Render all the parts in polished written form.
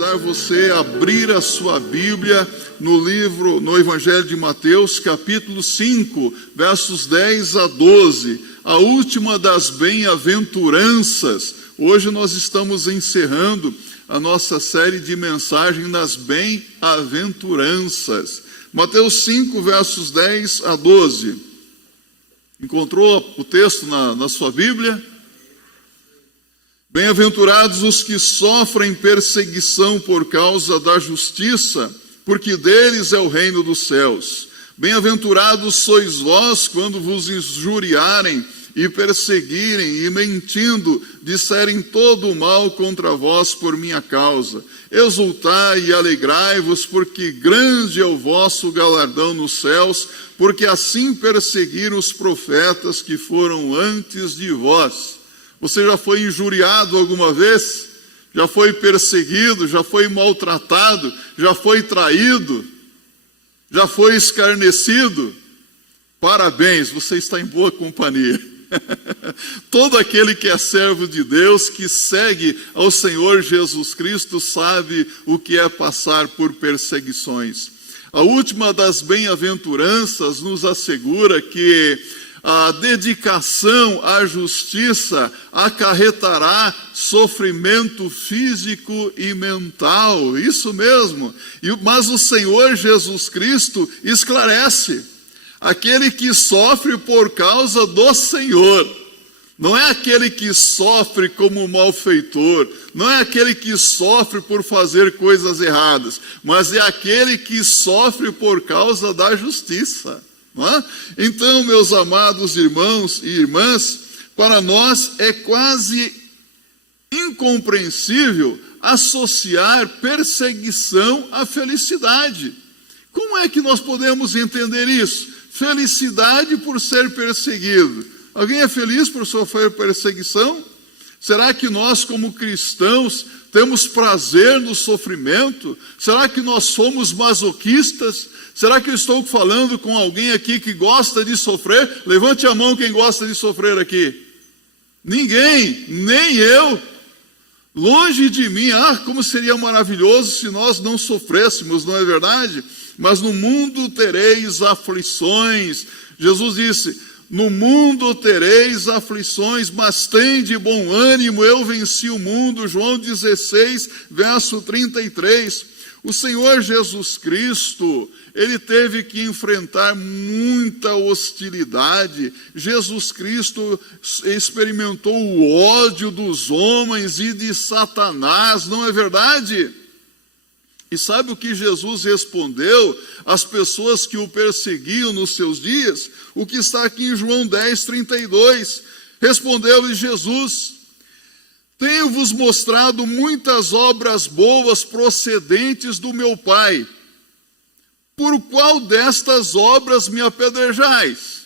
convidar você a abrir a sua Bíblia no Evangelho de Mateus, capítulo 5, versos 10 a 12, a última das bem-aventuranças. Hoje nós estamos encerrando a nossa série de mensagens nas bem-aventuranças. Mateus 5, versos 10 a 12. Encontrou o texto na sua Bíblia? Bem-aventurados os que sofrem perseguição por causa da justiça, porque deles é o reino dos céus. Bem-aventurados sois vós quando vos injuriarem e perseguirem e mentindo disserem todo o mal contra vós por minha causa. Exultai e alegrai-vos, porque grande é o vosso galardão nos céus, porque assim perseguiram os profetas que foram antes de vós. Você já foi injuriado alguma vez? Já foi perseguido? Já foi maltratado? Já foi traído? Já foi escarnecido? Parabéns, você está em boa companhia. Todo aquele que é servo de Deus, que segue ao Senhor Jesus Cristo, sabe o que é passar por perseguições. A última das bem-aventuranças nos assegura que a dedicação à justiça acarretará sofrimento físico e mental, isso mesmo. Mas o Senhor Jesus Cristo esclarece: aquele que sofre por causa do Senhor, não é aquele que sofre como malfeitor, não é aquele que sofre por fazer coisas erradas, mas é aquele que sofre por causa da justiça. Não é? Então, meus amados irmãos e irmãs, para nós é quase incompreensível associar perseguição à felicidade. Como é que nós podemos entender isso? Felicidade por ser perseguido. Alguém é feliz por sofrer perseguição? Será que nós, como cristãos, temos prazer no sofrimento? Será que nós somos masoquistas? Será que eu estou falando com alguém aqui que gosta de sofrer? Levante a mão quem gosta de sofrer aqui. Ninguém, nem eu. Longe de mim. Como seria maravilhoso se nós não sofrêssemos, não é verdade? Mas no mundo tereis aflições. Jesus disse: no mundo tereis aflições, mas tende bom ânimo, eu venci o mundo. João 16, verso 33. O Senhor Jesus Cristo, ele teve que enfrentar muita hostilidade. Jesus Cristo experimentou o ódio dos homens e de Satanás, não é verdade? E sabe o que Jesus respondeu às pessoas que o perseguiam nos seus dias? O que está aqui em João 10, 32. Respondeu-lhe Jesus: tenho-vos mostrado muitas obras boas procedentes do meu Pai. Por qual destas obras me apedrejais?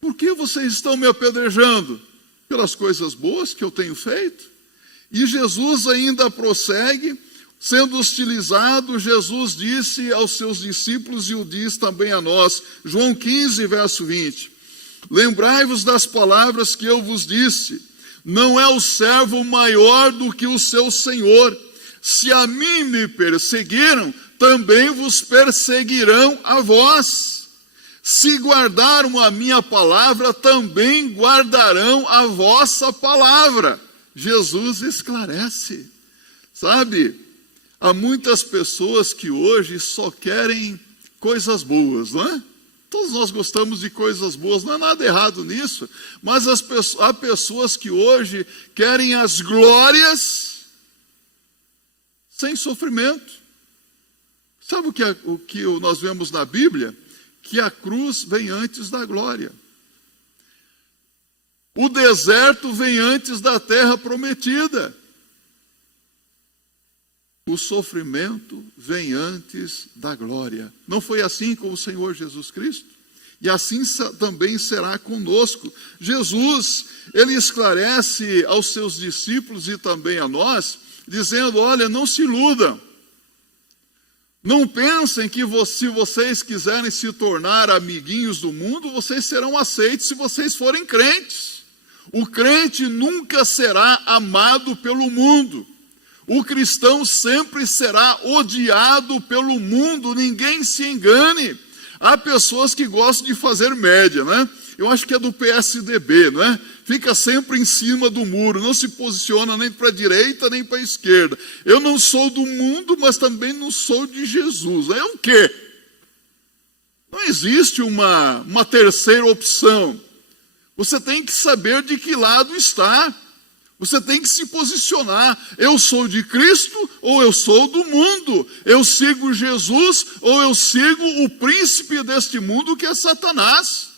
Por que vocês estão me apedrejando? Pelas coisas boas que eu tenho feito? E Jesus ainda prossegue. Sendo hostilizado, Jesus disse aos seus discípulos e o diz também a nós. João 15, verso 20. Lembrai-vos das palavras que eu vos disse. Não é o servo maior do que o seu senhor. Se a mim me perseguiram, também vos perseguirão a vós. Se guardaram a minha palavra, também guardarão a vossa palavra. Jesus esclarece. Sabe, há muitas pessoas que hoje só querem coisas boas, não é? Todos nós gostamos de coisas boas, não há nada errado nisso, mas há pessoas que hoje querem as glórias sem sofrimento. Sabe o que nós vemos na Bíblia? Que a cruz vem antes da glória. O deserto vem antes da terra prometida. O sofrimento vem antes da glória. Não foi assim com o Senhor Jesus Cristo? E assim também será conosco. Jesus, ele esclarece aos seus discípulos e também a nós, dizendo: olha, não se iludam. Não pensem que se vocês quiserem se tornar amiguinhos do mundo, vocês serão aceitos se vocês forem crentes. O crente nunca será amado pelo mundo. O cristão sempre será odiado pelo mundo, ninguém se engane. Há pessoas que gostam de fazer média, né? Eu acho que é do PSDB, não é? Fica sempre em cima do muro, não se posiciona nem para a direita nem para a esquerda. Eu não sou do mundo, mas também não sou de Jesus. É o quê? Não existe uma terceira opção. Você tem que saber de que lado está. Você tem que se posicionar. Eu sou de Cristo ou eu sou do mundo? Eu sigo Jesus ou eu sigo o príncipe deste mundo que é Satanás?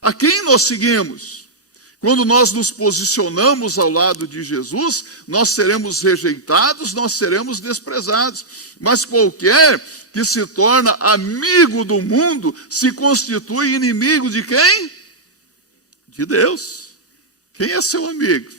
A quem nós seguimos? Quando nós nos posicionamos ao lado de Jesus, nós seremos rejeitados, nós seremos desprezados. Mas qualquer que se torna amigo do mundo se constitui inimigo de quem? De Deus. Quem é seu amigo?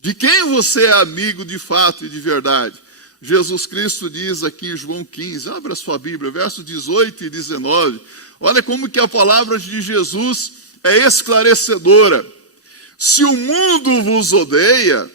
De quem você é amigo de fato e de verdade? Jesus Cristo diz aqui em João 15, abra sua Bíblia, versos 18 e 19. Olha como que a palavra de Jesus é esclarecedora. Se o mundo vos odeia,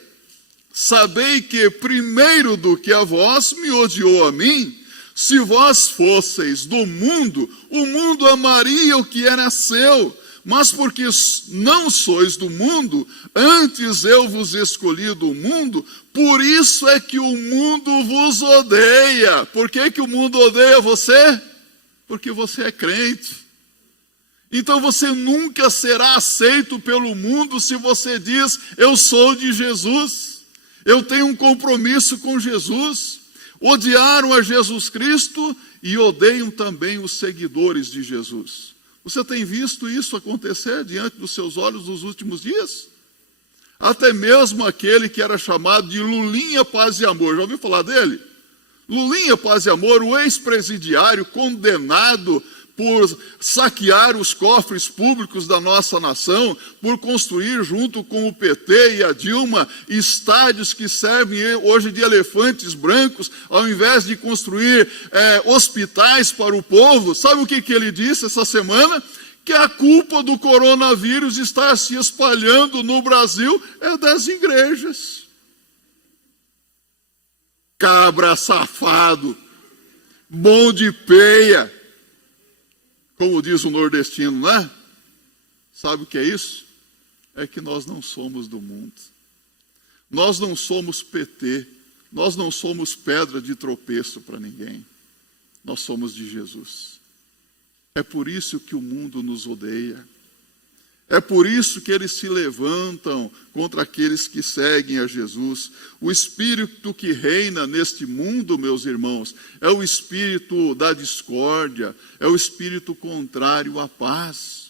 sabei que primeiro do que a vós me odiou a mim. Se vós fosseis do mundo, o mundo amaria o que era seu. Mas porque não sois do mundo, antes eu vos escolhi do mundo, por isso é que o mundo vos odeia. Por que o mundo odeia você? Porque você é crente. Então você nunca será aceito pelo mundo se você diz, eu sou de Jesus. Eu tenho um compromisso com Jesus. Odiaram a Jesus Cristo e odeiam também os seguidores de Jesus. Você tem visto isso acontecer diante dos seus olhos nos últimos dias? Até mesmo aquele que era chamado de Lulinha Paz e Amor. Já ouviu falar dele? Lulinha Paz e Amor, o ex-presidiário condenado por saquear os cofres públicos da nossa nação, por construir junto com o PT e a Dilma estádios que servem hoje de elefantes brancos, ao invés de construir hospitais para o povo. Sabe o que ele disse essa semana? Que a culpa do coronavírus estar se espalhando no Brasil é das igrejas. Cabra safado, bom de peia. Como diz o nordestino, né? Sabe o que é isso? É que nós não somos do mundo. Nós não somos PT. Nós não somos pedra de tropeço para ninguém. Nós somos de Jesus. É por isso que o mundo nos odeia. É por isso que eles se levantam contra aqueles que seguem a Jesus. O espírito que reina neste mundo, meus irmãos, é o espírito da discórdia, é o espírito contrário à paz.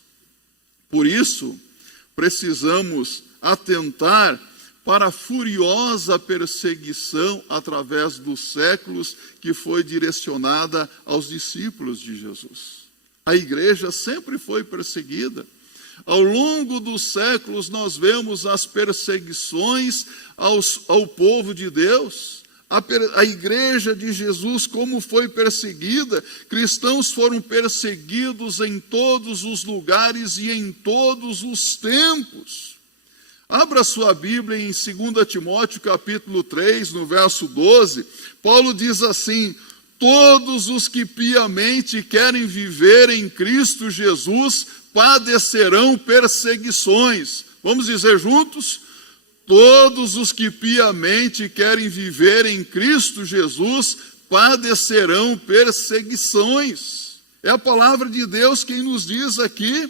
Por isso, precisamos atentar para a furiosa perseguição através dos séculos que foi direcionada aos discípulos de Jesus. A igreja sempre foi perseguida. Ao longo dos séculos, nós vemos as perseguições ao povo de Deus. A igreja de Jesus, como foi perseguida, cristãos foram perseguidos em todos os lugares e em todos os tempos. Abra sua Bíblia em 2 Timóteo capítulo 3, no verso 12. Paulo diz assim: todos os que piamente querem viver em Cristo Jesus padecerão perseguições. Vamos dizer juntos? Todos os que piamente querem viver em Cristo Jesus padecerão perseguições. É a palavra de Deus quem nos diz aqui.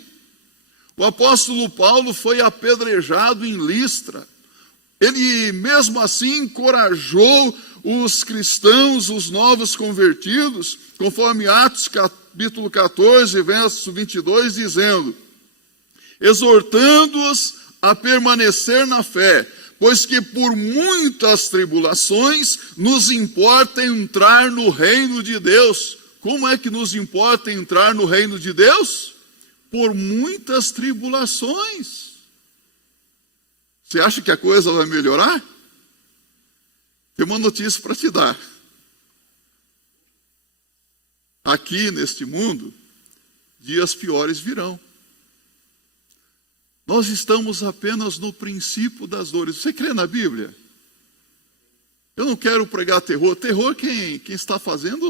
O apóstolo Paulo foi apedrejado em Listra. Ele mesmo assim encorajou os cristãos, os novos convertidos, conforme Atos capítulo 14, verso 22, dizendo: exortando-os a permanecer na fé, pois que por muitas tribulações nos importa entrar no reino de Deus. Como é que nos importa entrar no reino de Deus? Por muitas tribulações. Você acha que a coisa vai melhorar? Tem uma notícia para te dar. Aqui neste mundo, dias piores virão. Nós estamos apenas no princípio das dores. Você crê na Bíblia? Eu não quero pregar terror. Terror quem está fazendo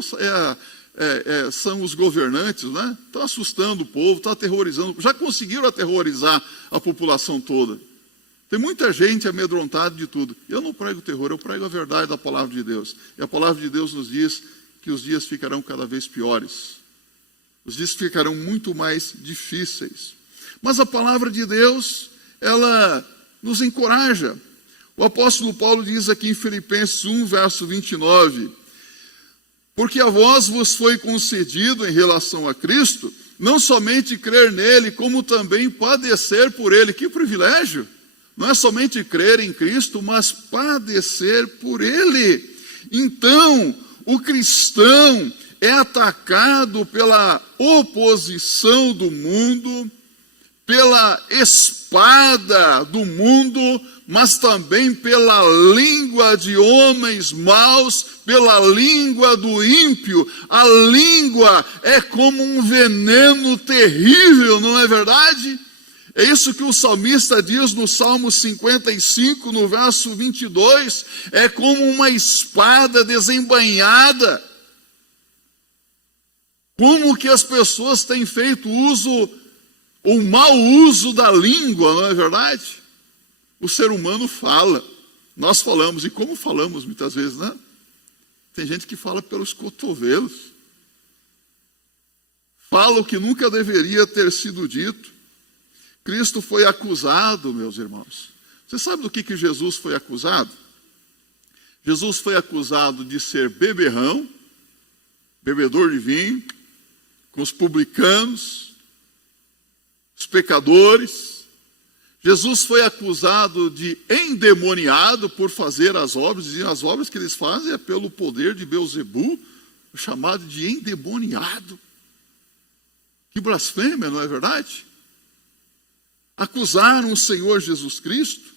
são os governantes, né? Estão assustando o povo, estão aterrorizando. Já conseguiram aterrorizar a população toda. Tem muita gente amedrontada de tudo. Eu não prego terror, eu prego a verdade da palavra de Deus. E a palavra de Deus nos diz que os dias ficarão cada vez piores. Os dias ficarão muito mais difíceis. Mas a palavra de Deus, ela nos encoraja. O apóstolo Paulo diz aqui em Filipenses 1, verso 29, porque a vós vos foi concedido em relação a Cristo, não somente crer nele, como também padecer por ele. Que privilégio! Não é somente crer em Cristo, mas padecer por ele. Então, o cristão é atacado pela oposição do mundo, pela espada do mundo, mas também pela língua de homens maus, pela língua do ímpio. A língua é como um veneno terrível, não é verdade? É isso que o salmista diz no Salmo 55, no verso 22, é como uma espada desembainhada. Como que as pessoas têm feito o mau uso da língua, não é verdade? O ser humano fala, nós falamos, e como falamos muitas vezes, né? Tem gente que fala pelos cotovelos. Fala o que nunca deveria ter sido dito. Cristo foi acusado, meus irmãos. Você sabe do que Jesus foi acusado? Jesus foi acusado de ser beberrão, bebedor de vinho, com os publicanos, os pecadores. Jesus foi acusado de endemoniado por fazer as obras, e as obras que eles fazem é pelo poder de Beelzebu, chamado de endemoniado. Que blasfêmia, não é verdade? Acusaram o Senhor Jesus Cristo.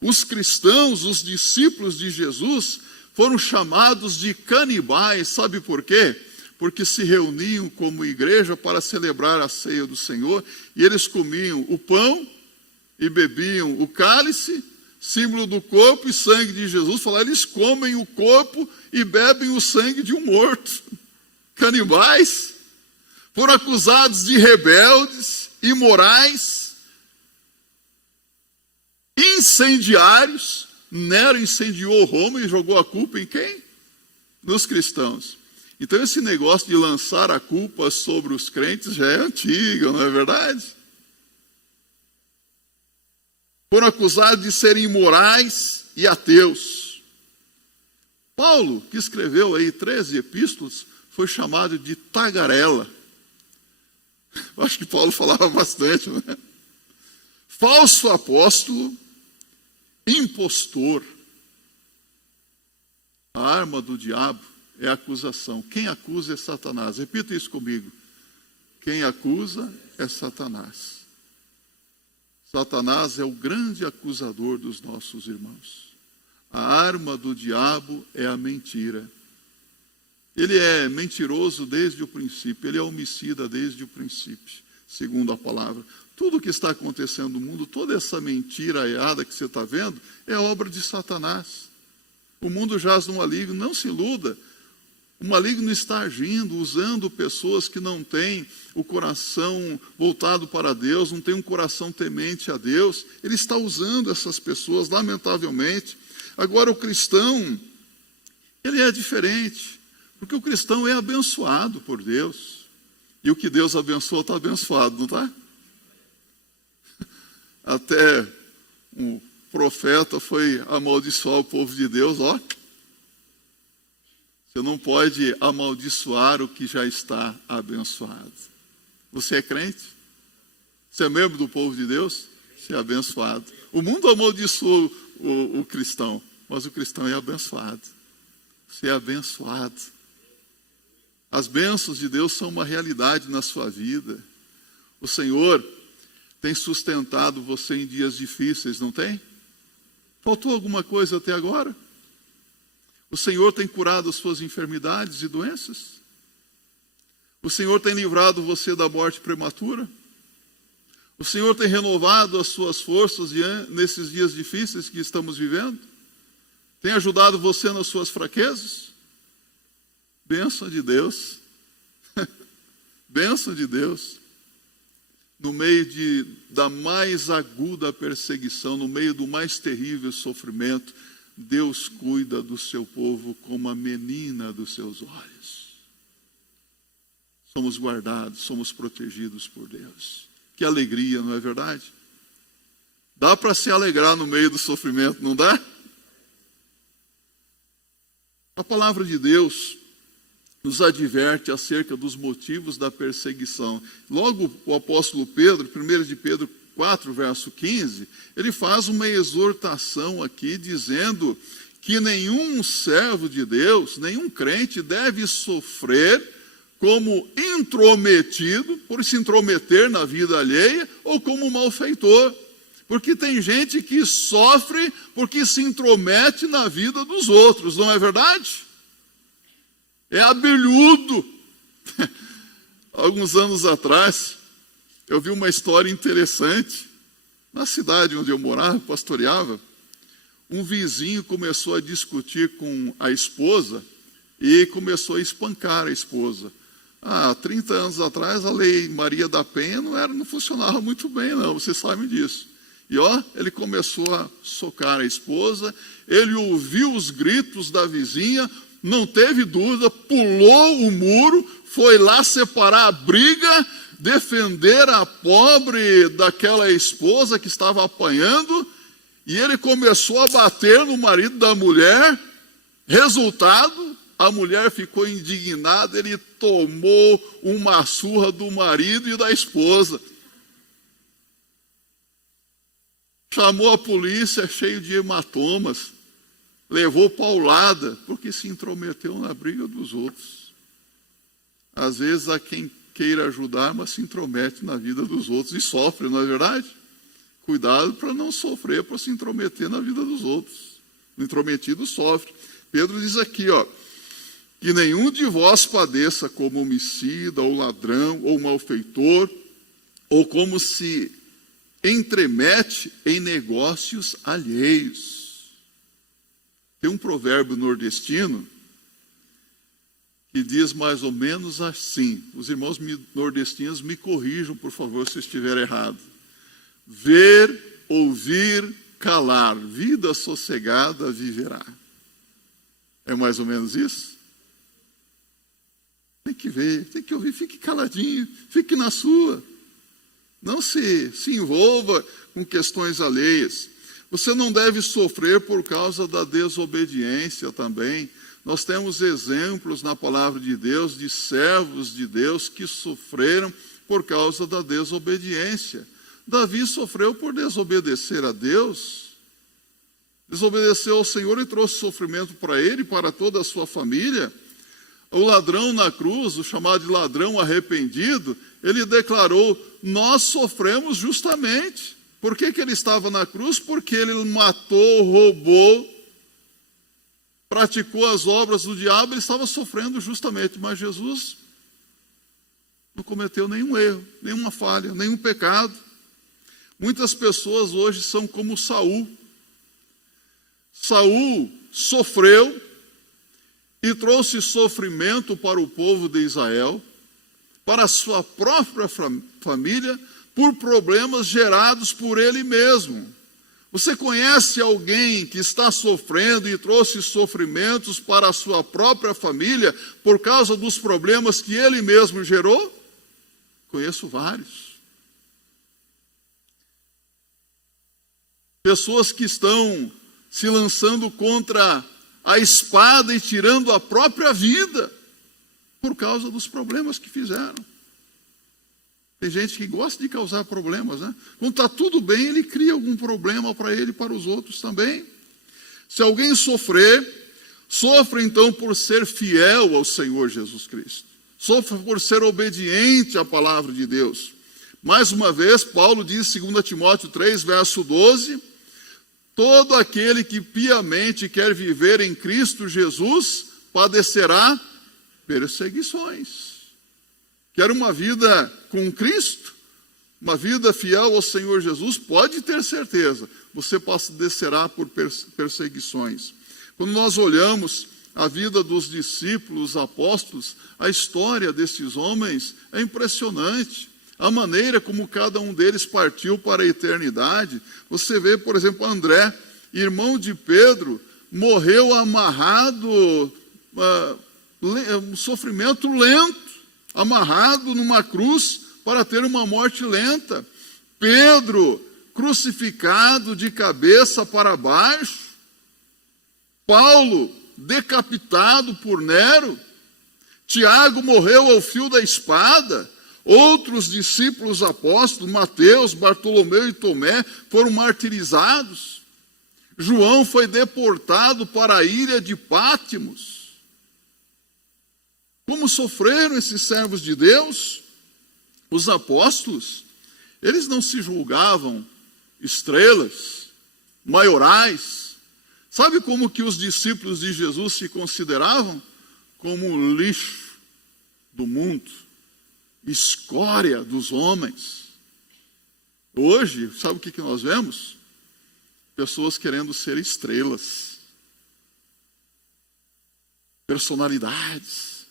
Os cristãos, os discípulos de Jesus, foram chamados de canibais. Sabe por quê? Porque se reuniam como igreja para celebrar a ceia do Senhor, e eles comiam o pão e bebiam o cálice, símbolo do corpo e sangue de Jesus. Falaram, eles comem o corpo e bebem o sangue de um morto. Canibais. Foram acusados de rebeldes, imorais, incendiários. Nero incendiou Roma e jogou a culpa em quem? Nos cristãos. Então esse negócio de lançar a culpa sobre os crentes já é antigo, não é verdade? Foram acusados de serem imorais e ateus. Paulo, que escreveu aí 13 epístolas, foi chamado de tagarela. Eu acho que Paulo falava bastante, né? Falso apóstolo, impostor. A arma do diabo é a acusação. Quem acusa é Satanás. Repita isso comigo. Quem acusa é Satanás. Satanás é o grande acusador dos nossos irmãos. A arma do diabo é a mentira. Ele é mentiroso desde o princípio. Ele é homicida desde o princípio, segundo a palavra. Tudo o que está acontecendo no mundo, toda essa mentira errada que você está vendo, é obra de Satanás. O mundo jaz no maligno, não se iluda. O maligno está agindo, usando pessoas que não têm o coração voltado para Deus, não têm um coração temente a Deus. Ele está usando essas pessoas, lamentavelmente. Agora o cristão, ele é diferente, porque o cristão é abençoado por Deus. E o que Deus abençoa está abençoado, não está? Até um profeta foi amaldiçoar o povo de Deus, ó. Você não pode amaldiçoar o que já está abençoado. Você é crente? Você é membro do povo de Deus? Você é abençoado. O mundo amaldiçoa o cristão, mas o cristão é abençoado. Você é abençoado. As bênçãos de Deus são uma realidade na sua vida. O Senhor tem sustentado você em dias difíceis, não tem? Faltou alguma coisa até agora? O Senhor tem curado as suas enfermidades e doenças? O Senhor tem livrado você da morte prematura? O Senhor tem renovado as suas forças nesses dias difíceis que estamos vivendo? Tem ajudado você nas suas fraquezas? Bênção de Deus. Bênção de Deus. No meio da mais aguda perseguição, no meio do mais terrível sofrimento, Deus cuida do seu povo como a menina dos seus olhos. Somos guardados, somos protegidos por Deus. Que alegria, não é verdade? Dá para se alegrar no meio do sofrimento, não dá? A palavra de Deus nos adverte acerca dos motivos da perseguição. Logo o apóstolo Pedro, 1 de Pedro 4, verso 15, ele faz uma exortação aqui dizendo que nenhum servo de Deus, nenhum crente deve sofrer como intrometido, por se intrometer na vida alheia, ou como malfeitor. Porque tem gente que sofre porque se intromete na vida dos outros, não é verdade? É abelhudo. Alguns anos atrás, eu vi uma história interessante. Na cidade onde eu morava, pastoreava, um vizinho começou a discutir com a esposa e começou a espancar a esposa. Há 30 anos atrás, a lei Maria da Penha não funcionava muito bem, não, vocês sabem disso. E ele começou a socar a esposa, ele ouviu os gritos da vizinha, não teve dúvida, pulou o muro, foi lá separar a briga, defender a pobre daquela esposa que estava apanhando, e ele começou a bater no marido da mulher. Resultado, a mulher ficou indignada, ele tomou uma surra do marido e da esposa. Chamou a polícia, cheio de hematomas, levou paulada, porque se intrometeu na briga dos outros. Às vezes há quem queira ajudar, mas se intromete na vida dos outros e sofre, não é verdade? Cuidado para não sofrer, para se intrometer na vida dos outros. O intrometido sofre. Pedro diz aqui, que nenhum de vós padeça como homicida, ou ladrão, ou malfeitor, ou como se entremete em negócios alheios. Tem um provérbio nordestino que diz mais ou menos assim. Os irmãos nordestinos me corrijam, por favor, se eu estiver errado. Ver, ouvir, calar, vida sossegada viverá. É mais ou menos isso? Tem que ver, tem que ouvir, fique caladinho, fique na sua. Não se envolva com questões alheias. Você não deve sofrer por causa da desobediência também. Nós temos exemplos na palavra de Deus, de servos de Deus que sofreram por causa da desobediência. Davi sofreu por desobedecer a Deus. Desobedeceu ao Senhor e trouxe sofrimento para ele e para toda a sua família. O ladrão na cruz, o chamado de ladrão arrependido, ele declarou: nós sofremos justamente. Por que ele estava na cruz? Porque ele matou, roubou, praticou as obras do diabo, ele estava sofrendo justamente. Mas Jesus não cometeu nenhum erro, nenhuma falha, nenhum pecado. Muitas pessoas hoje são como Saul. Saul sofreu e trouxe sofrimento para o povo de Israel, para a sua própria família, por problemas gerados por ele mesmo. Você conhece alguém que está sofrendo e trouxe sofrimentos para a sua própria família por causa dos problemas que ele mesmo gerou? Conheço vários. Pessoas que estão se lançando contra a espada e tirando a própria vida por causa dos problemas que fizeram. Tem gente que gosta de causar problemas, né? Quando está tudo bem, ele cria algum problema para ele e para os outros também. Se alguém sofrer, sofre então por ser fiel ao Senhor Jesus Cristo. Sofre por ser obediente à palavra de Deus. Mais uma vez, Paulo diz, 2 Timóteo 3, verso 12, todo aquele que piamente quer viver em Cristo Jesus padecerá perseguições. Quer uma vida com Cristo, uma vida fiel ao Senhor Jesus, pode ter certeza, você padecerá por perseguições. Quando nós olhamos a vida dos discípulos, apóstolos, a história desses homens é impressionante. A maneira como cada um deles partiu para a eternidade. Você vê, por exemplo, André, irmão de Pedro, morreu amarrado, um sofrimento lento, amarrado numa cruz para ter uma morte lenta. Pedro, crucificado de cabeça para baixo. Paulo, decapitado por Nero. Tiago morreu ao fio da espada. Outros discípulos apóstolos, Mateus, Bartolomeu e Tomé, foram martirizados. João foi deportado para a ilha de Pátimos. Como sofreram esses servos de Deus? Os apóstolos, eles não se julgavam estrelas, maiorais. Sabe como que os discípulos de Jesus se consideravam? Como lixo do mundo, escória dos homens. Hoje, sabe o que nós vemos? Pessoas querendo ser estrelas, personalidades.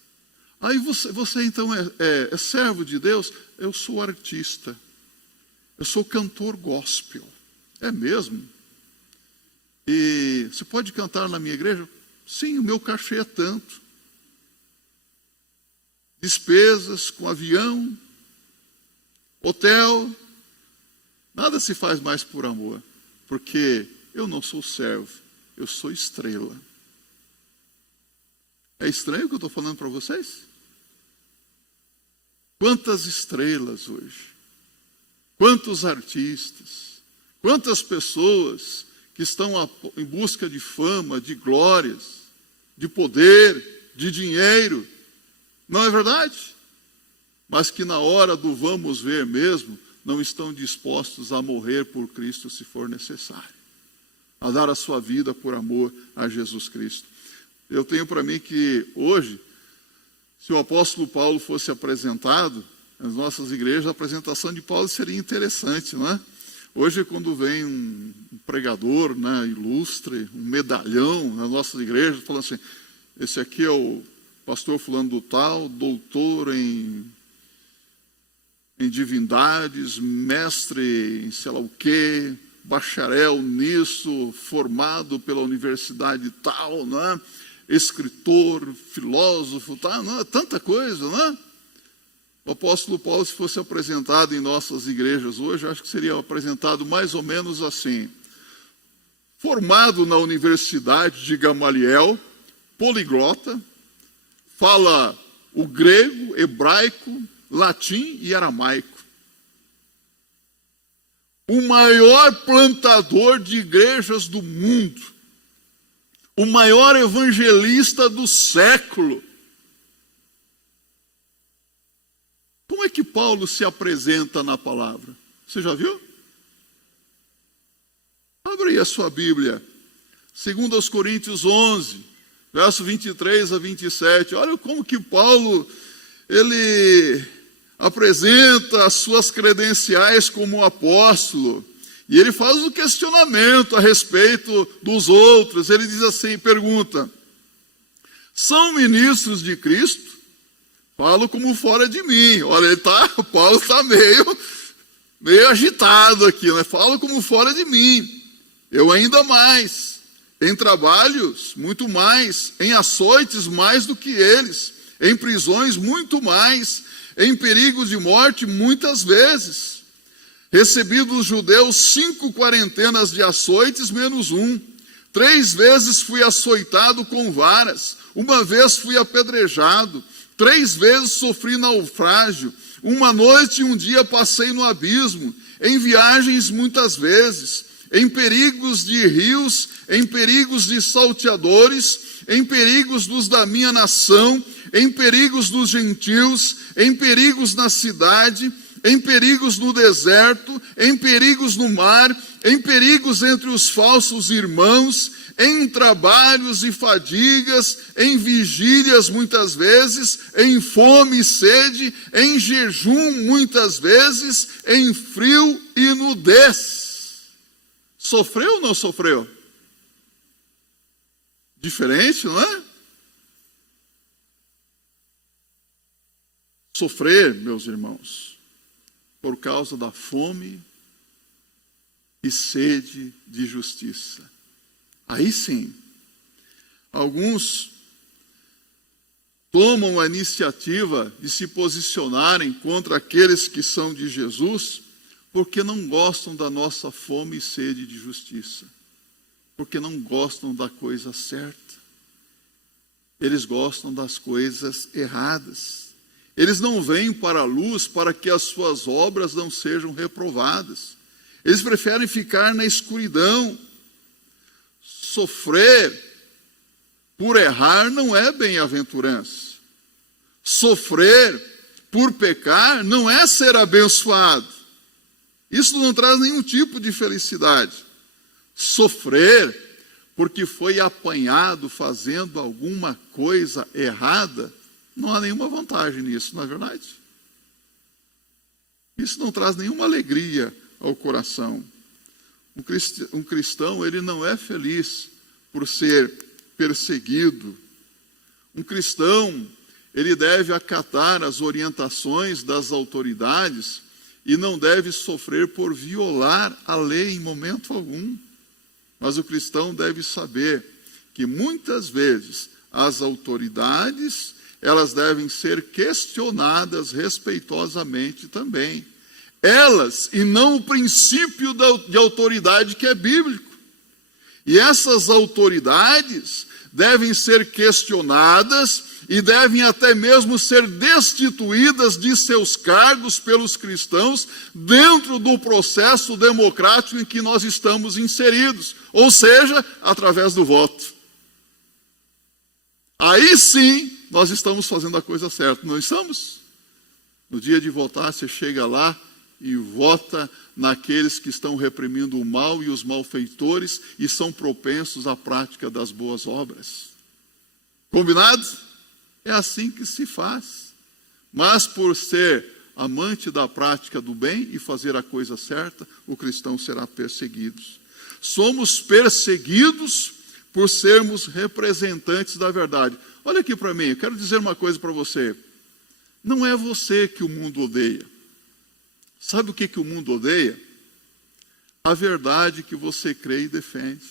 Aí você então é servo de Deus? Eu sou artista, eu sou cantor gospel. É mesmo? E você pode cantar na minha igreja? Sim, o meu cachê é tanto. Despesas com avião, hotel, nada se faz mais por amor, porque eu não sou servo, eu sou estrela. É estranho o que eu estou falando para vocês? Quantas estrelas hoje, quantos artistas, quantas pessoas que estão em busca de fama, de glórias, de poder, de dinheiro. Não é verdade? Mas que na hora do vamos ver mesmo, não estão dispostos a morrer por Cristo se for necessário. A dar a sua vida por amor a Jesus Cristo. Eu tenho para mim que hoje, se o apóstolo Paulo fosse apresentado nas nossas igrejas, a apresentação de Paulo seria interessante, não é? Hoje, quando vem um pregador, né, ilustre, um medalhão nas nossas igrejas, falando assim, esse aqui é o pastor fulano do tal, doutor em divindades, mestre em sei lá o quê, bacharel nisso, formado pela universidade tal, né? Escritor, filósofo, tal, não é? Tanta coisa, não é? O apóstolo Paulo, se fosse apresentado em nossas igrejas hoje, acho que seria apresentado mais ou menos assim. Formado na Universidade de Gamaliel, poliglota, fala o grego, hebraico, latim e aramaico. O maior plantador de igrejas do mundo. O maior evangelista do século. Como é que Paulo se apresenta na palavra? Você já viu? Abre aí a sua Bíblia. 2 Coríntios 11, verso 23 a 27. Olha como que Paulo, ele apresenta as suas credenciais como apóstolo. E ele faz um questionamento a respeito dos outros. Ele diz assim, pergunta, são ministros de Cristo? Falo como fora de mim. Olha, Paulo está meio agitado aqui, né? Falo como fora de mim. Eu ainda mais. Em trabalhos, muito mais. Em açoites, mais do que eles. Em prisões, muito mais. Em perigos de morte, muitas vezes. Recebi dos judeus 5 quarentenas de açoites, menos 1. 3 vezes fui açoitado com varas. 1 vez fui apedrejado. 3 vezes sofri naufrágio. 1 noite e 1 dia passei no abismo. Em viagens muitas vezes. Em perigos de rios, em perigos de salteadores, em perigos dos da minha nação, em perigos dos gentios, em perigos na cidade, em perigos no deserto, em perigos no mar, em perigos entre os falsos irmãos, em trabalhos e fadigas, em vigílias muitas vezes, em fome e sede, em jejum muitas vezes, em frio e nudez. Sofreu ou não sofreu? diferente, não é? Sofrer, meus irmãos, por causa da fome e sede de justiça. Aí sim, alguns tomam a iniciativa de se posicionarem contra aqueles que são de Jesus, porque não gostam da nossa fome e sede de justiça, porque não gostam da coisa certa. Eles gostam das coisas erradas. Eles não vêm para a luz para que as suas obras não sejam reprovadas. Eles preferem ficar na escuridão. Sofrer por errar não é bem-aventurança. Sofrer por pecar não é ser abençoado. Isso não traz nenhum tipo de felicidade. Sofrer porque foi apanhado fazendo alguma coisa errada, não há nenhuma vantagem nisso, não é verdade? Isso não traz nenhuma alegria ao coração. Um cristão, ele não é feliz por ser perseguido. Um cristão, ele deve acatar as orientações das autoridades e não deve sofrer por violar a lei em momento algum. Mas o cristão deve saber que muitas vezes as autoridades, elas devem ser questionadas respeitosamente também. Elas, e não o princípio de autoridade que é bíblico. E essas autoridades devem ser questionadas e devem até mesmo ser destituídas de seus cargos pelos cristãos dentro do processo democrático em que nós estamos inseridos, ou seja, através do voto. Aí sim, nós estamos fazendo a coisa certa, não estamos? No dia de votar, você chega lá e vota naqueles que estão reprimindo o mal e os malfeitores e são propensos à prática das boas obras. Combinado? É assim que se faz. Mas por ser amante da prática do bem e fazer a coisa certa, o cristão será perseguido. Somos perseguidos por sermos representantes da verdade. Olha aqui para mim, eu quero dizer uma coisa para você. Não é você que o mundo odeia. Sabe o que o mundo odeia? A verdade que você crê e defende.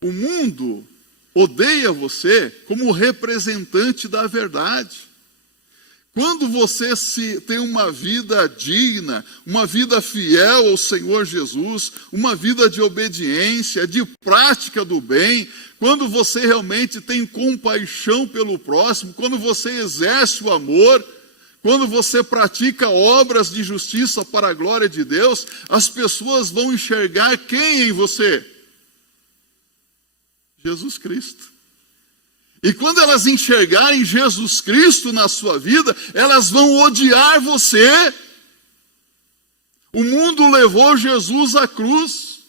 O mundo odeia você como representante da verdade. Quando você tem uma vida digna, uma vida fiel ao Senhor Jesus, uma vida de obediência, de prática do bem, quando você realmente tem compaixão pelo próximo, quando você exerce o amor, quando você pratica obras de justiça para a glória de Deus, as pessoas vão enxergar quem em você? Jesus Cristo. E quando elas enxergarem Jesus Cristo na sua vida, elas vão odiar você. O mundo levou Jesus à cruz.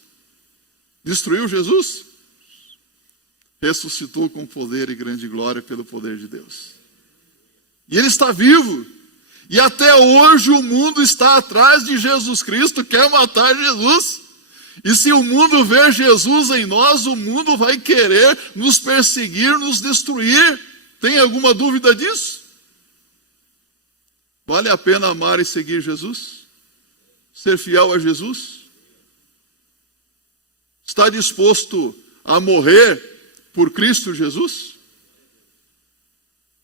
Destruiu Jesus? Ressuscitou com poder e grande glória pelo poder de Deus. E Ele está vivo. E até hoje o mundo está atrás de Jesus Cristo, quer matar Jesus. E se o mundo ver Jesus em nós, o mundo vai querer nos perseguir, nos destruir. Tem alguma dúvida disso? Vale a pena amar e seguir Jesus? Ser fiel a Jesus? Está disposto a morrer por Cristo Jesus?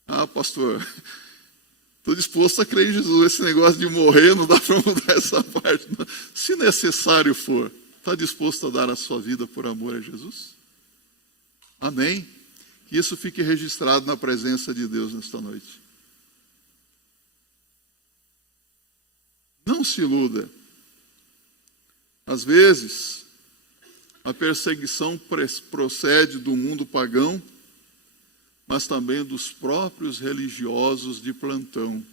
Ah, pastor, estou disposto a crer em Jesus. Esse negócio de morrer, não dá para mudar essa parte. Não. Se necessário for, está disposto a dar a sua vida por amor a Jesus? Amém? Que isso fique registrado na presença de Deus nesta noite. Não se iluda. Às vezes, a perseguição procede do mundo pagão, mas também dos próprios religiosos de plantão.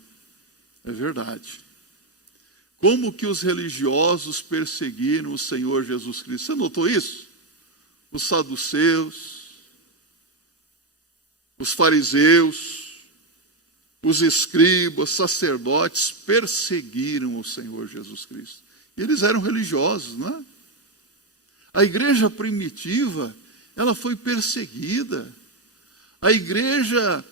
É verdade. Como que os religiosos perseguiram o Senhor Jesus Cristo? Você notou isso? Os saduceus, os fariseus, os escribas, sacerdotes perseguiram o Senhor Jesus Cristo. E eles eram religiosos, não é? A igreja primitiva ela foi perseguida. A igreja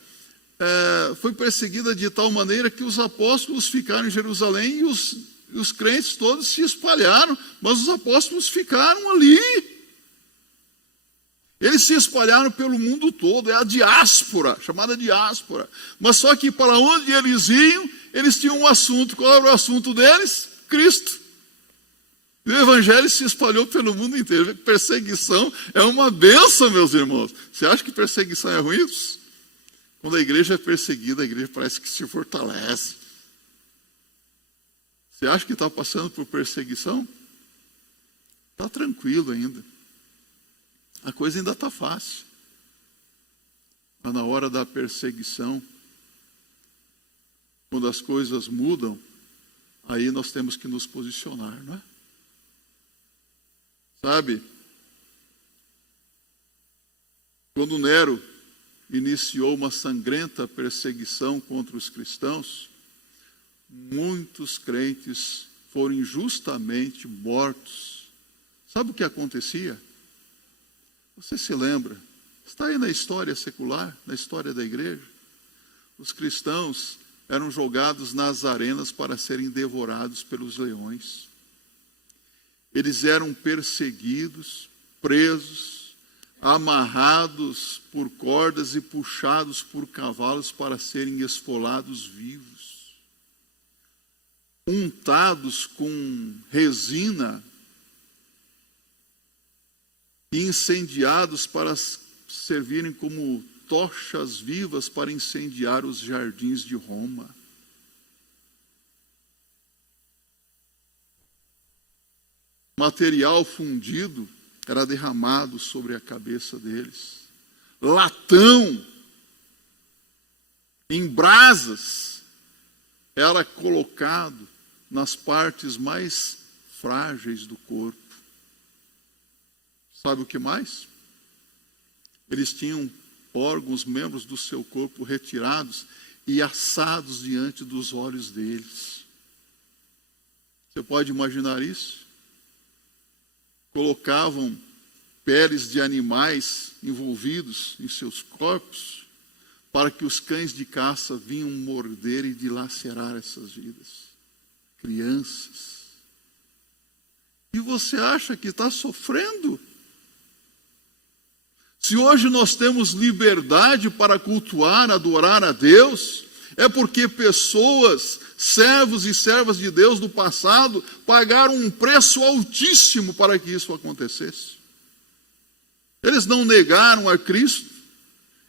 foi perseguida de tal maneira que os apóstolos ficaram em Jerusalém e os crentes todos se espalharam, mas os apóstolos ficaram ali. Eles se espalharam pelo mundo todo, é a diáspora, chamada diáspora. Mas só que para onde eles iam, eles tinham um assunto. Qual era o assunto deles? Cristo. E o evangelho se espalhou pelo mundo inteiro. Perseguição é uma bênção, meus irmãos. Você acha que perseguição é ruim? Quando a igreja é perseguida, a igreja parece que se fortalece. Você acha que está passando por perseguição? Está tranquilo ainda. A coisa ainda está fácil. Mas na hora da perseguição, quando as coisas mudam, aí nós temos que nos posicionar, não é? Sabe? Quando Nero iniciou uma sangrenta perseguição contra os cristãos, muitos crentes foram injustamente mortos. Sabe o que acontecia? Você se lembra? Está aí na história secular, na história da igreja. Os cristãos eram jogados nas arenas para serem devorados pelos leões. Eles eram perseguidos, presos, amarrados por cordas e puxados por cavalos para serem esfolados vivos. Untados com resina e incendiados para servirem como tochas vivas para incendiar os jardins de Roma. Material fundido era derramado sobre a cabeça deles. Latão em brasas era colocado nas partes mais frágeis do corpo. Sabe o que mais? Eles tinham órgãos, membros do seu corpo retirados e assados diante dos olhos deles. Você pode imaginar isso? Colocavam peles de animais envolvidos em seus corpos para que os cães de caça vinham morder e dilacerar essas vidas. Crianças. E você acha que está sofrendo? Se hoje nós temos liberdade para cultuar, adorar a Deus, é porque pessoas, servos e servas de Deus do passado, pagaram um preço altíssimo para que isso acontecesse. Eles não negaram a Cristo,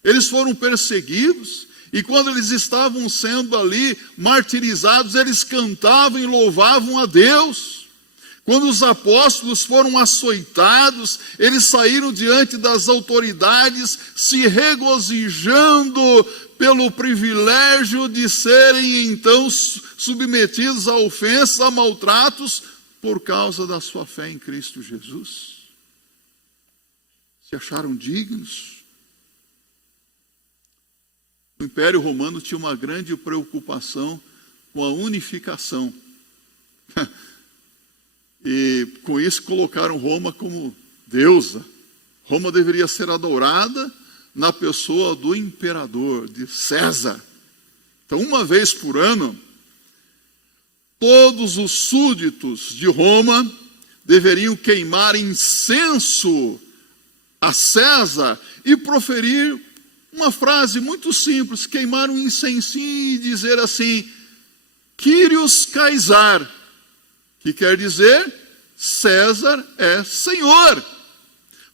eles foram perseguidos, e quando eles estavam sendo ali martirizados, eles cantavam e louvavam a Deus. Quando os apóstolos foram açoitados, eles saíram diante das autoridades, se regozijando pelo privilégio de serem então submetidos a ofensas, a maltratos, por causa da sua fé em Cristo Jesus. Se acharam dignos. O Império Romano tinha uma grande preocupação com a unificação. E com isso colocaram Roma como deusa. Roma deveria ser adorada na pessoa do imperador, de César. Então, uma vez por ano, todos os súditos de Roma deveriam queimar incenso a César e proferir uma frase muito simples, queimar um incensinho e dizer assim, Kyrios Caesar, que quer dizer, César é Senhor.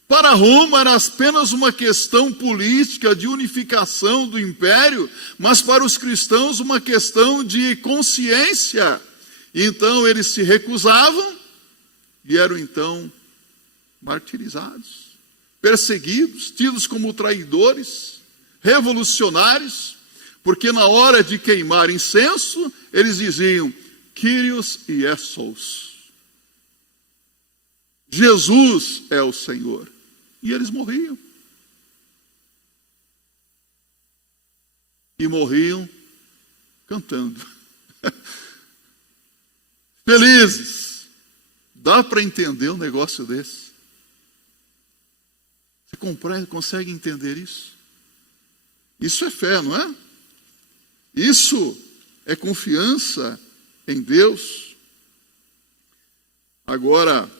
Para Roma era apenas uma questão política de unificação do império, mas para os cristãos uma questão de consciência. Então eles se recusavam e eram então martirizados, perseguidos, tidos como traidores, revolucionários, porque na hora de queimar incenso, eles diziam, Kyrios Iessos. Jesus é o Senhor. E eles morriam. E morriam cantando. Felizes. Dá para entender um negócio desse? Você consegue entender isso? Isso é fé, não é? Isso é confiança em Deus. Agora,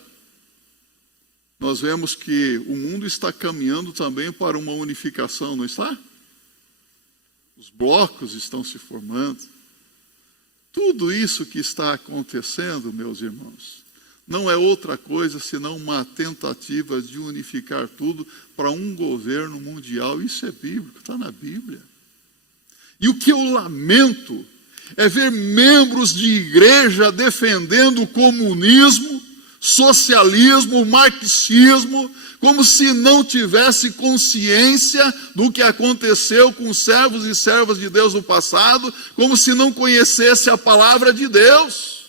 nós vemos que o mundo está caminhando também para uma unificação, não está? Os blocos estão se formando. Tudo isso que está acontecendo, meus irmãos, não é outra coisa senão uma tentativa de unificar tudo para um governo mundial. Isso é bíblico, está na Bíblia. E o que eu lamento é ver membros de igreja defendendo o comunismo, socialismo, marxismo, como se não tivesse consciência do que aconteceu com os servos e servas de Deus no passado, como se não conhecesse a palavra de Deus.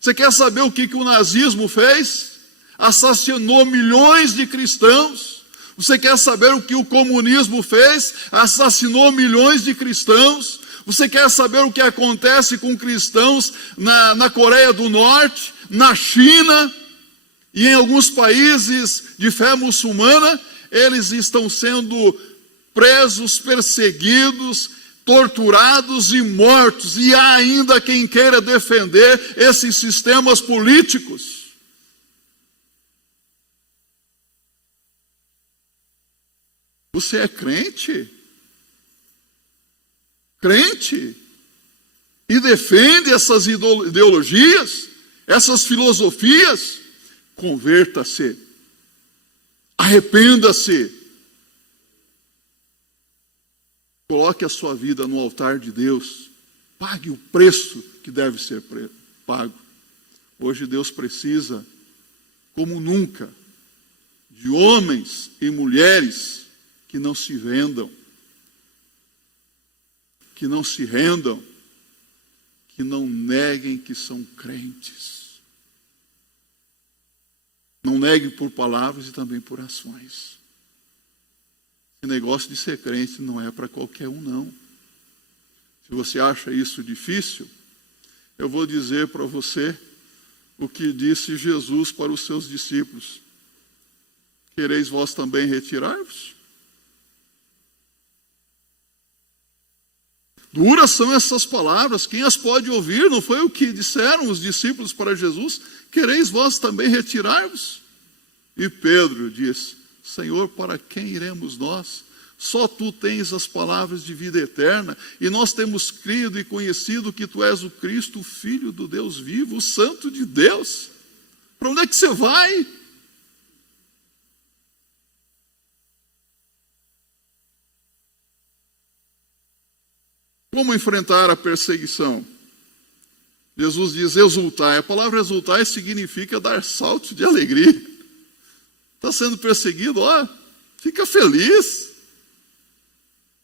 Você quer saber o que o nazismo fez? Assassinou milhões de cristãos. Você quer saber o que o comunismo fez? Assassinou milhões de cristãos. Você quer saber o que acontece com cristãos na Coreia do Norte, na China e em alguns países de fé muçulmana? Eles estão sendo presos, perseguidos, torturados e mortos. E há ainda quem queira defender esses sistemas políticos. Você é crente? Crente? E defende essas ideologias, essas filosofias? Converta-se. Arrependa-se. Coloque a sua vida no altar de Deus. Pague o preço que deve ser pago. Hoje Deus precisa, como nunca, de homens e mulheres que não se vendam, que não se rendam, que não neguem que são crentes. Não neguem por palavras e também por ações. Esse negócio de ser crente não é para qualquer um, não. Se você acha isso difícil, eu vou dizer para você o que disse Jesus para os seus discípulos. Quereis vós também retirar-vos? Duras são essas palavras, quem as pode ouvir? Não foi o que disseram os discípulos para Jesus? Quereis vós também retirar-vos? E Pedro disse, Senhor, para quem iremos nós? Só Tu tens as palavras de vida eterna, e nós temos crido e conhecido que Tu és o Cristo, o Filho do Deus vivo, o Santo de Deus. Para onde é que você vai? Como enfrentar a perseguição? Jesus diz exultai. A palavra exultai significa dar saltos de alegria. Está sendo perseguido, fica feliz.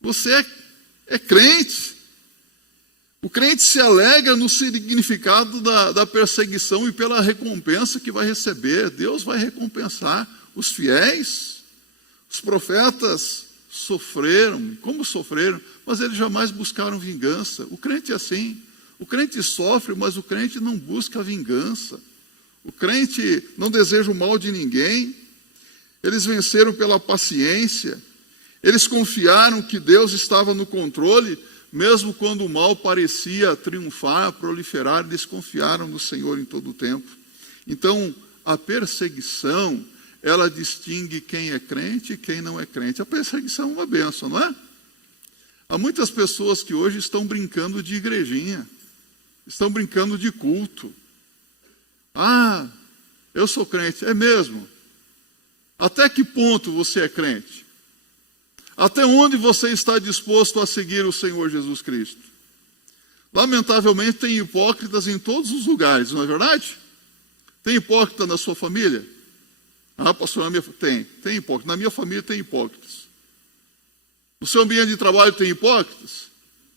Você é crente. O crente se alegra no significado da perseguição e pela recompensa que vai receber. Deus vai recompensar os fiéis. Os profetas sofreram, como sofreram, mas eles jamais buscaram vingança. O crente é assim. O crente sofre, mas o crente não busca vingança. O crente não deseja o mal de ninguém. Eles venceram pela paciência. Eles confiaram que Deus estava no controle, mesmo quando o mal parecia triunfar, proliferar, eles confiaram no Senhor em todo o tempo. Então, a perseguição, ela distingue quem é crente e quem não é crente. A perseguição é uma bênção, não é? Há muitas pessoas que hoje estão brincando de igrejinha, estão brincando de culto. Eu sou crente. É mesmo? Até que ponto você é crente? Até onde você está disposto a seguir o Senhor Jesus Cristo? Lamentavelmente tem hipócritas em todos os lugares, não é verdade? Tem hipócrita na sua família? Pastor, tem hipócrita. Na minha família tem hipócritas. No seu ambiente de trabalho tem hipócritas?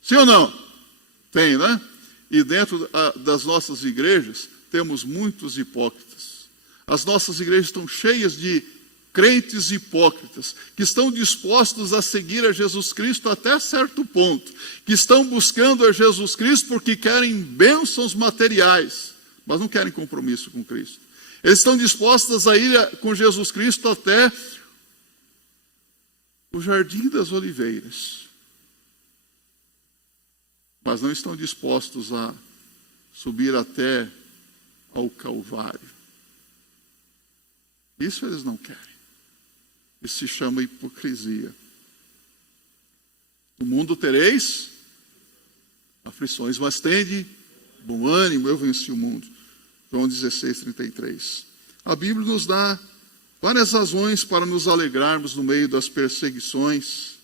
Sim ou não? Tem, né? E dentro das nossas igrejas temos muitos hipócritas. As nossas igrejas estão cheias de crentes hipócritas, que estão dispostos a seguir a Jesus Cristo até certo ponto, que estão buscando a Jesus Cristo porque querem bênçãos materiais, mas não querem compromisso com Cristo. Eles estão dispostos a ir com Jesus Cristo até o jardim das oliveiras, mas não estão dispostos a subir até ao Calvário. Isso eles não querem. Isso se chama hipocrisia. No mundo tereis aflições, mas tende bom ânimo, eu venci o mundo. João 16:33. A Bíblia nos dá várias razões para nos alegrarmos no meio das perseguições.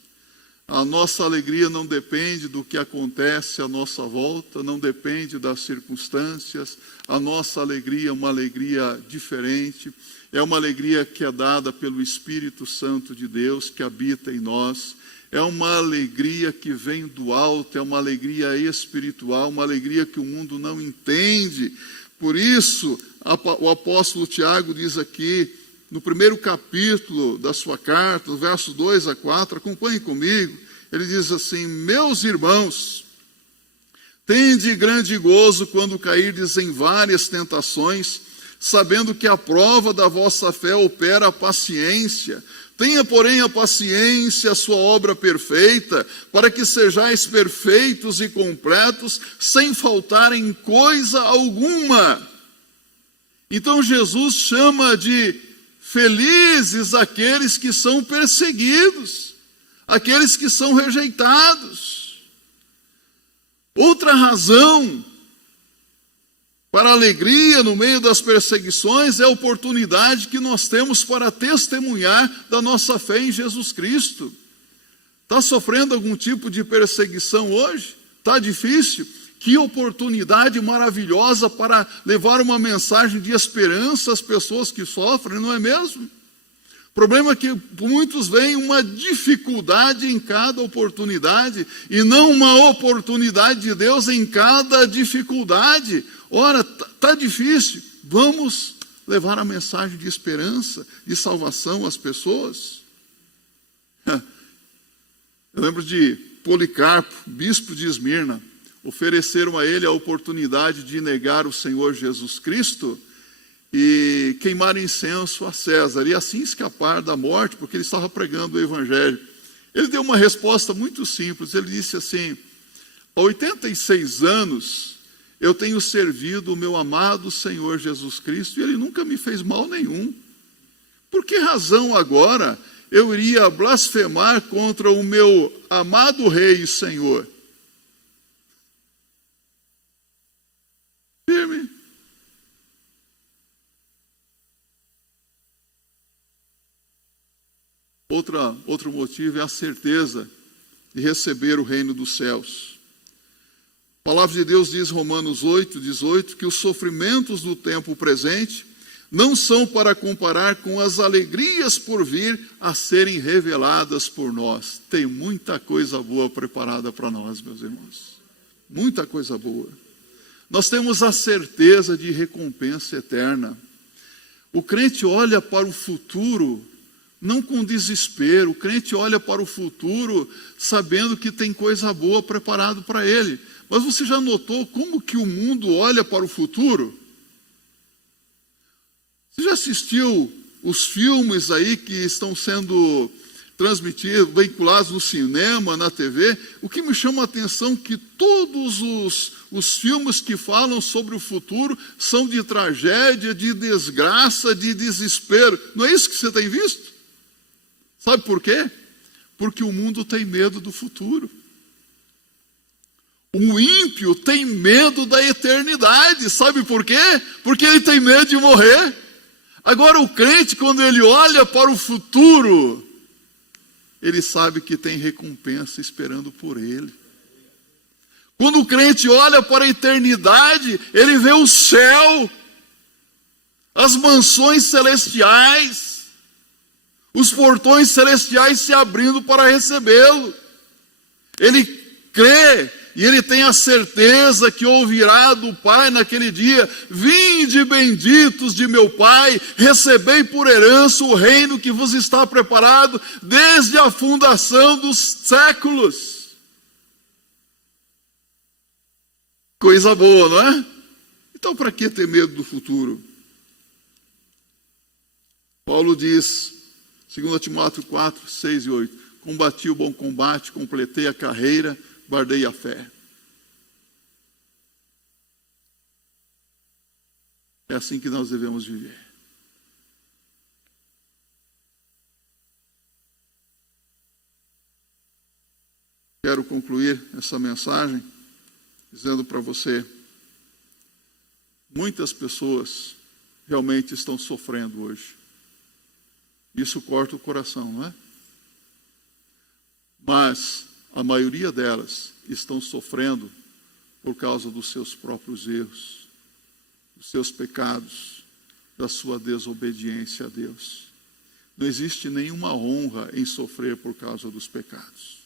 A nossa alegria não depende do que acontece à nossa volta, não depende das circunstâncias. A nossa alegria é uma alegria diferente, é uma alegria que é dada pelo Espírito Santo de Deus que habita em nós. É uma alegria que vem do alto, é uma alegria espiritual, uma alegria que o mundo não entende. Por isso, o apóstolo Tiago diz aqui, no primeiro capítulo da sua carta, no verso 2 a 4, acompanhe comigo, ele diz assim: meus irmãos, tende grande gozo quando cairdes em várias tentações, sabendo que a prova da vossa fé opera a paciência. Tenha, porém, a paciência, a sua obra perfeita, para que sejais perfeitos e completos, sem faltar em coisa alguma. Então Jesus chama de felizes aqueles que são perseguidos, aqueles que são rejeitados. Outra razão para a alegria no meio das perseguições é a oportunidade que nós temos para testemunhar da nossa fé em Jesus Cristo. Está sofrendo algum tipo de perseguição hoje? Está difícil? Que oportunidade maravilhosa para levar uma mensagem de esperança às pessoas que sofrem, não é mesmo? O problema é que muitos veem uma dificuldade em cada oportunidade e não uma oportunidade de Deus em cada dificuldade. Ora, está difícil, vamos levar a mensagem de esperança, de salvação às pessoas. Eu lembro de Policarpo, bispo de Esmirna. Ofereceram a ele a oportunidade de negar o Senhor Jesus Cristo e queimar incenso a César, e assim escapar da morte, porque ele estava pregando o Evangelho. Ele deu uma resposta muito simples, ele disse assim: há 86 anos eu tenho servido o meu amado Senhor Jesus Cristo e ele nunca me fez mal nenhum. Por que razão agora eu iria blasfemar contra o meu amado Rei e Senhor? Firme. Outro motivo é a certeza de receber o reino dos céus. A palavra de Deus diz, Romanos 8:18, que os sofrimentos do tempo presente não são para comparar com as alegrias por vir a serem reveladas por nós. Tem muita coisa boa preparada para nós, meus irmãos. Muita coisa boa. Nós temos a certeza de recompensa eterna. O crente olha para o futuro não com desespero. O crente olha para o futuro sabendo que tem coisa boa preparada para ele. Mas você já notou como que o mundo olha para o futuro? Você já assistiu os filmes aí que estão sendo transmitidos, veiculados no cinema, na TV? O que me chama a atenção é que todos os filmes que falam sobre o futuro são de tragédia, de desgraça, de desespero. Não é isso que você tem visto? Sabe por quê? Porque o mundo tem medo do futuro. O ímpio tem medo da eternidade. Sabe por quê? Porque ele tem medo de morrer. Agora o crente, quando ele olha para o futuro, ele sabe que tem recompensa esperando por ele. Quando o crente olha para a eternidade, ele vê o céu, as mansões celestiais, os portões celestiais se abrindo para recebê-lo. Ele crê e ele tem a certeza que ouvirá do Pai naquele dia: vinde benditos de meu Pai, recebei por herança o reino que vos está preparado desde a fundação dos séculos. Coisa boa, não é? Então para que ter medo do futuro? Paulo diz, 2 Timóteo 4, 6 e 8, combati o bom combate, completei a carreira, guardei a fé. É assim que nós devemos viver. Quero concluir essa mensagem dizendo para você, muitas pessoas realmente estão sofrendo hoje. Isso corta o coração, não é? Mas a maioria delas estão sofrendo por causa dos seus próprios erros, dos seus pecados, da sua desobediência a Deus. Não existe nenhuma honra em sofrer por causa dos pecados.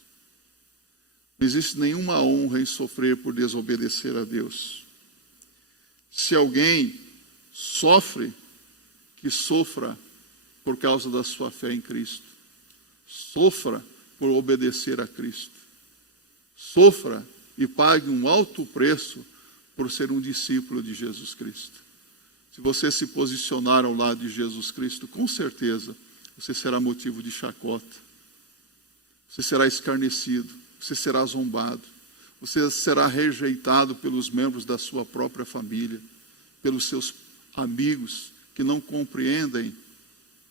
Não existe nenhuma honra em sofrer por desobedecer a Deus. Se alguém sofre, que sofra por causa da sua fé em Cristo. Sofra por obedecer a Cristo. Sofra e pague um alto preço por ser um discípulo de Jesus Cristo. Se você se posicionar ao lado de Jesus Cristo, com certeza você será motivo de chacota. Você será escarnecido, você será zombado, você será rejeitado pelos membros da sua própria família, pelos seus amigos que não compreendem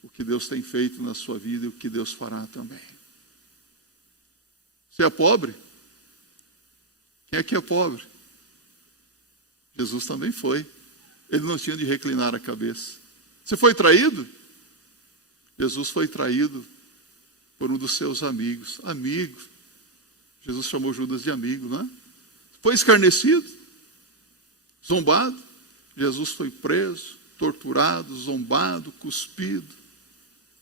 o que Deus tem feito na sua vida e o que Deus fará também. Você é pobre? Quem é que é pobre? Jesus também foi. Ele não tinha de reclinar a cabeça. Você foi traído? Jesus foi traído por um dos seus amigos. Amigo. Jesus chamou Judas de amigo, não é? Foi escarnecido, zombado. Jesus foi preso, torturado, zombado, cuspido,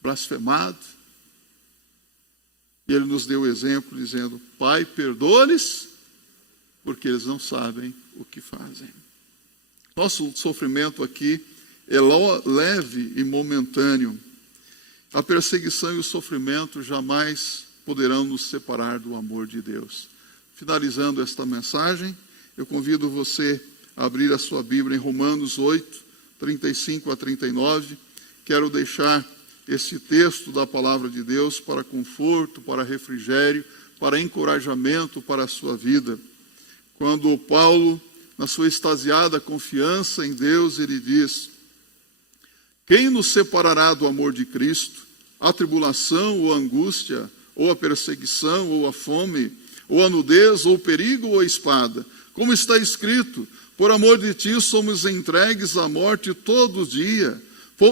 blasfemado. E ele nos deu o exemplo dizendo, Pai, perdoa-lhes, porque eles não sabem o que fazem. Nosso sofrimento aqui é leve e momentâneo. A perseguição e o sofrimento jamais poderão nos separar do amor de Deus. Finalizando esta mensagem, eu convido você a abrir a sua Bíblia em Romanos 8, 35 a 39. Quero deixar esse texto da palavra de Deus para conforto, para refrigério, para encorajamento para a sua vida. Quando Paulo, na sua extasiada confiança em Deus, ele diz, quem nos separará do amor de Cristo? A tribulação ou a angústia, ou a perseguição, ou a fome, ou a nudez, ou o perigo, ou a espada? Como está escrito, por amor de ti somos entregues à morte todo dia,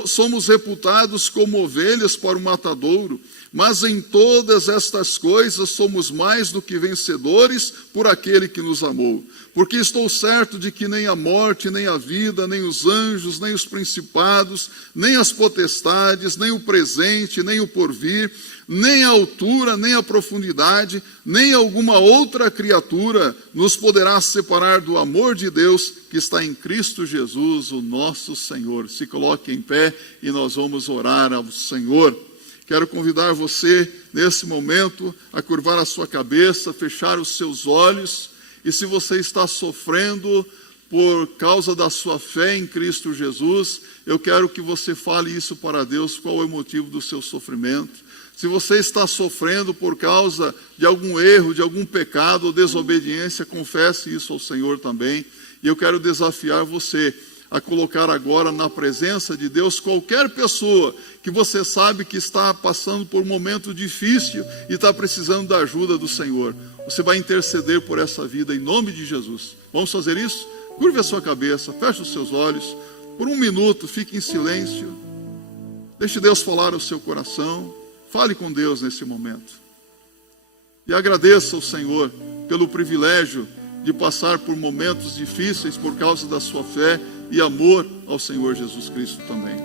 somos reputados como ovelhas para o matadouro, mas em todas estas coisas somos mais do que vencedores por aquele que nos amou. Porque estou certo de que nem a morte, nem a vida, nem os anjos, nem os principados, nem as potestades, nem o presente, nem o porvir, nem a altura, nem a profundidade, nem alguma outra criatura nos poderá separar do amor de Deus que está em Cristo Jesus, o nosso Senhor. Se coloque em pé e nós vamos orar ao Senhor. Quero convidar você, nesse momento, a curvar a sua cabeça, fechar os seus olhos. E se você está sofrendo por causa da sua fé em Cristo Jesus, eu quero que você fale isso para Deus, qual é o motivo do seu sofrimento. Se você está sofrendo por causa de algum erro, de algum pecado ou desobediência, confesse isso ao Senhor também. E eu quero desafiar você a colocar agora na presença de Deus qualquer pessoa que você sabe que está passando por um momento difícil e está precisando da ajuda do Senhor. Você vai interceder por essa vida em nome de Jesus. Vamos fazer isso? Curve a sua cabeça, feche os seus olhos. Por um minuto, fique em silêncio. Deixe Deus falar ao seu coração. Fale com Deus nesse momento. E agradeça ao Senhor pelo privilégio de passar por momentos difíceis por causa da sua fé e amor ao Senhor Jesus Cristo também.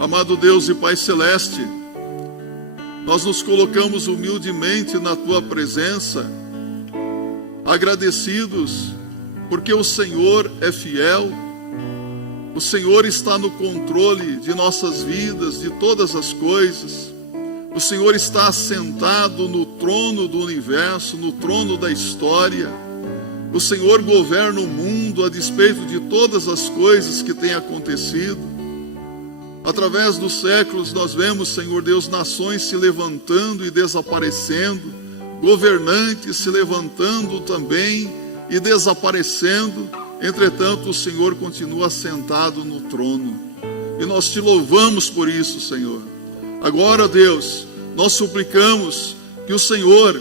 Amado Deus e Pai Celeste, nós nos colocamos humildemente na Tua presença, agradecidos, porque o Senhor é fiel, o Senhor está no controle de nossas vidas, de todas as coisas. O Senhor está assentado no trono do universo, no trono da história. O Senhor governa o mundo a despeito de todas as coisas que têm acontecido. Através dos séculos nós vemos, Senhor Deus, nações se levantando e desaparecendo, governantes se levantando também e desaparecendo. Entretanto, o Senhor continua sentado no trono. E nós te louvamos por isso, Senhor. Agora, Deus, nós suplicamos que o Senhor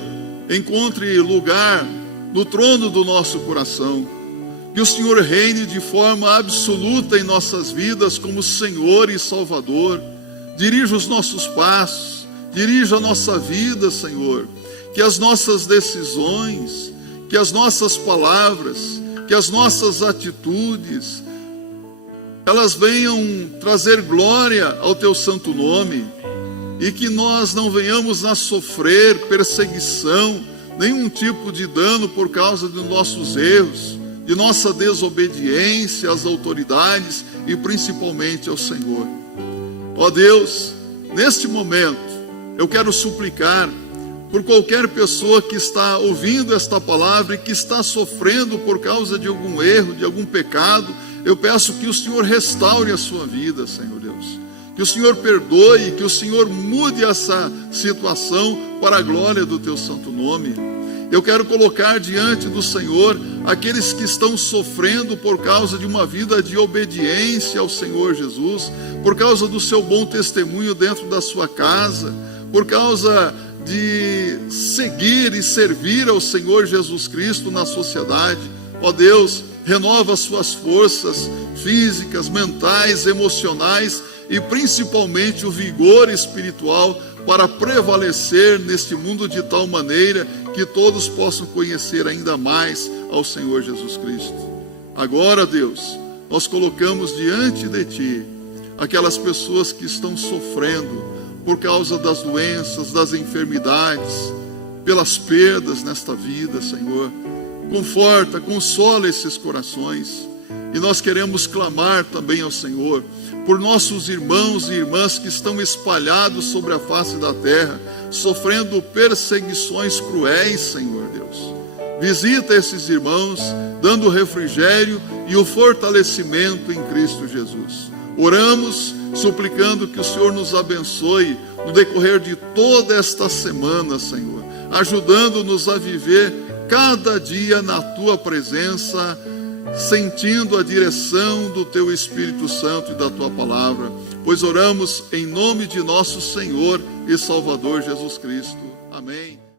encontre lugar no trono do nosso coração. Que o Senhor reine de forma absoluta em nossas vidas como Senhor e Salvador. Dirija os nossos passos, dirija a nossa vida, Senhor. Que as nossas decisões, que as nossas palavras, que as nossas atitudes, elas venham trazer glória ao Teu santo nome. E que nós não venhamos a sofrer perseguição, nenhum tipo de dano por causa dos nossos erros, de nossa desobediência às autoridades e principalmente ao Senhor. Ó Deus, neste momento, eu quero suplicar por qualquer pessoa que está ouvindo esta palavra e que está sofrendo por causa de algum erro, de algum pecado. Eu peço que o Senhor restaure a sua vida, Senhor Deus. Que o Senhor perdoe, que o Senhor mude essa situação para a glória do Teu santo nome. Eu quero colocar diante do Senhor aqueles que estão sofrendo por causa de uma vida de obediência ao Senhor Jesus, por causa do seu bom testemunho dentro da sua casa, por causa de seguir e servir ao Senhor Jesus Cristo na sociedade. Ó Deus, renova as suas forças físicas, mentais, emocionais e principalmente o vigor espiritual para prevalecer neste mundo de tal maneira que todos possam conhecer ainda mais ao Senhor Jesus Cristo. Agora, Deus, nós colocamos diante de Ti aquelas pessoas que estão sofrendo por causa das doenças, das enfermidades, pelas perdas nesta vida, Senhor. Conforta, consola esses corações. E nós queremos clamar também ao Senhor por nossos irmãos e irmãs que estão espalhados sobre a face da terra, sofrendo perseguições cruéis, Senhor Deus. Visita esses irmãos, dando refrigério e o fortalecimento em Cristo Jesus. Oramos, suplicando que o Senhor nos abençoe no decorrer de toda esta semana, Senhor, ajudando-nos a viver cada dia na Tua presença, sentindo a direção do Teu Espírito Santo e da Tua palavra, pois oramos em nome de nosso Senhor e Salvador Jesus Cristo. Amém.